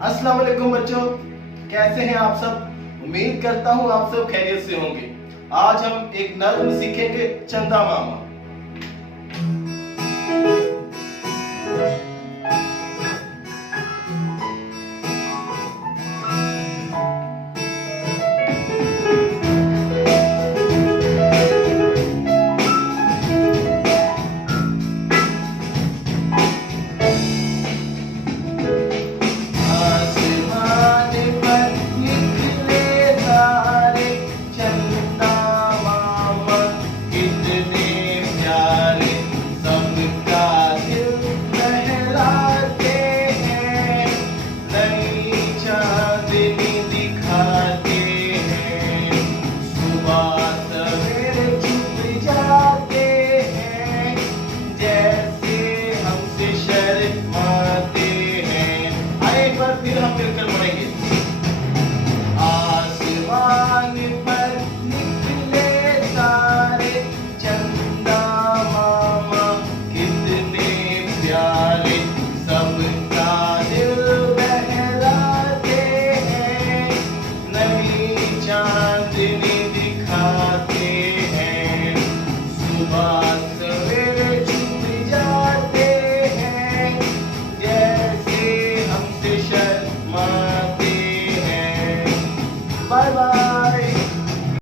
अस्सलाम वालेकुम बच्चों, कैसे हैं आप सब। उम्मीद करता हूँ आप सब खैरियत से होंगे। आज हम एक नज्म सीखेंगे, चंदा मामा। फिर हम मिलकर पढ़ेंगे।